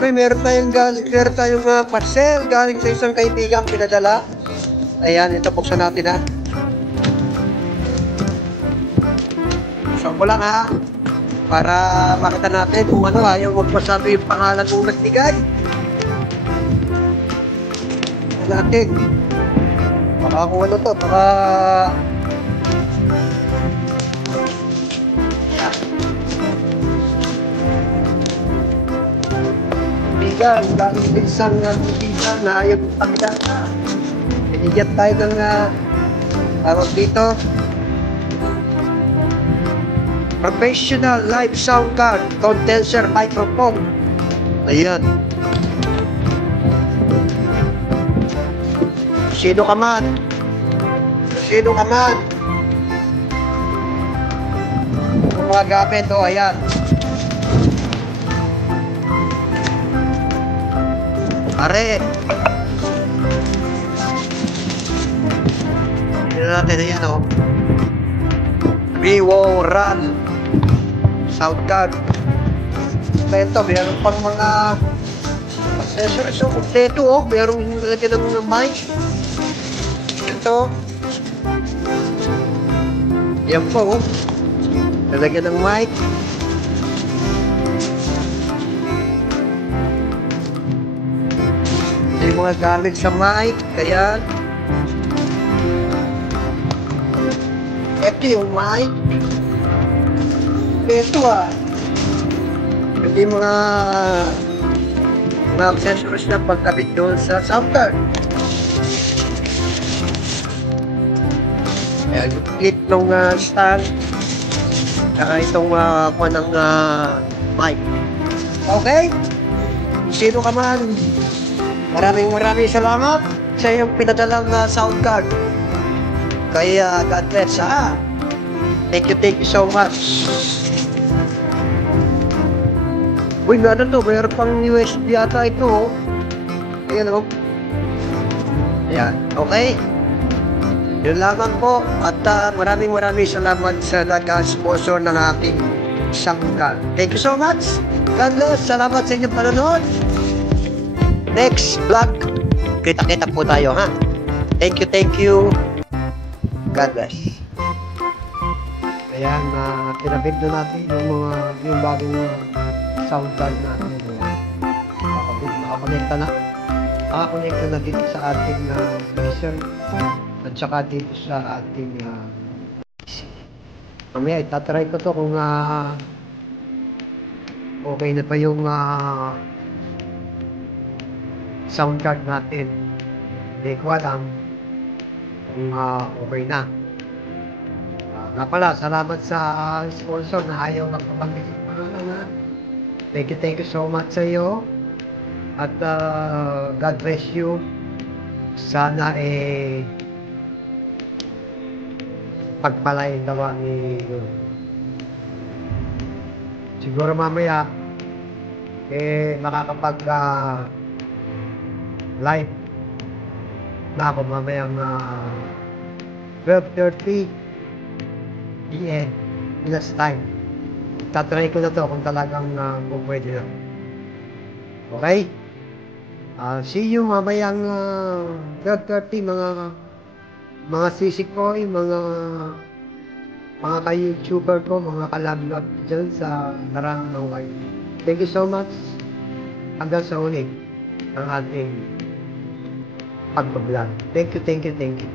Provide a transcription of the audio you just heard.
Okay, meron tayong parcel galing sa isang kaibigang pinadala. Ayan, ito buksan natin ha. So ko lang ha. Para makita natin kung ano, ayaw magpasabi yung pangalan mong nagbigay. Natin. Baka kung ano to, baka... Bigan, dahil isang bigan na ayaw pagdata. Binigyan tayo ng tawag dito. Professional live sound card, condenser microphone. Ayan. Sino ka man? Sino ka man? Kung mga gamit, o ayan. Pare. Hindi natin ayan, o. Vivo Run sound card. Ito, meron pang mga accessories. So, kompleto, oh. Meron lagyan ng mic. Ito. Yan po, oh. Lalagyan ng mic. Yung mga gamit sa mic. Kaya ito yung mic. Ito yung mga accessories na pagkabit doon sa sound card. Ayan, yung clip ng stand. Saka itong kuha ng mic. Okay? Sino ka man? Maraming salamat sa iyong pinadalang sound card. Kaya God bless ha. Thank you so much. Uy, ano to? Mayroon pang USB ata ito, oh. Ayan, oh. Ayan, okay. Yun lamang po. At maraming salamat sa nag-sponsor ng aking sangkal. Thank you so much. God bless. Salamat sa inyong panonood. Next vlog, kita-kita po tayo, ha. Thank you. God bless. Ayan, pinabig na natin yung bagong sound card natin. Nakakonekta na dito sa ating mixer at saka dito sa ating PC. Mamaya itatry ko to kung okay na pa yung sound card natin. Hindi ko alam kung okay na. Nga pala, salamat sa sponsor na ayaw magpabanggit yung pangalan. Thank you so much sa iyo. At God bless you. Sana pagpalain naman ni siguro mamaya makakapag live na ako mamayang 12:30 PM last time. Tatry ko na to kung talagang kung pwede na. Okay? See you mamayang 12:30 mga sisik ko, mga ka-YouTuber ko, mga kalab-lab dyan sa Narang Naway. Thank you so much. Hanggang sa ulit ng ating pagbablog. Thank you.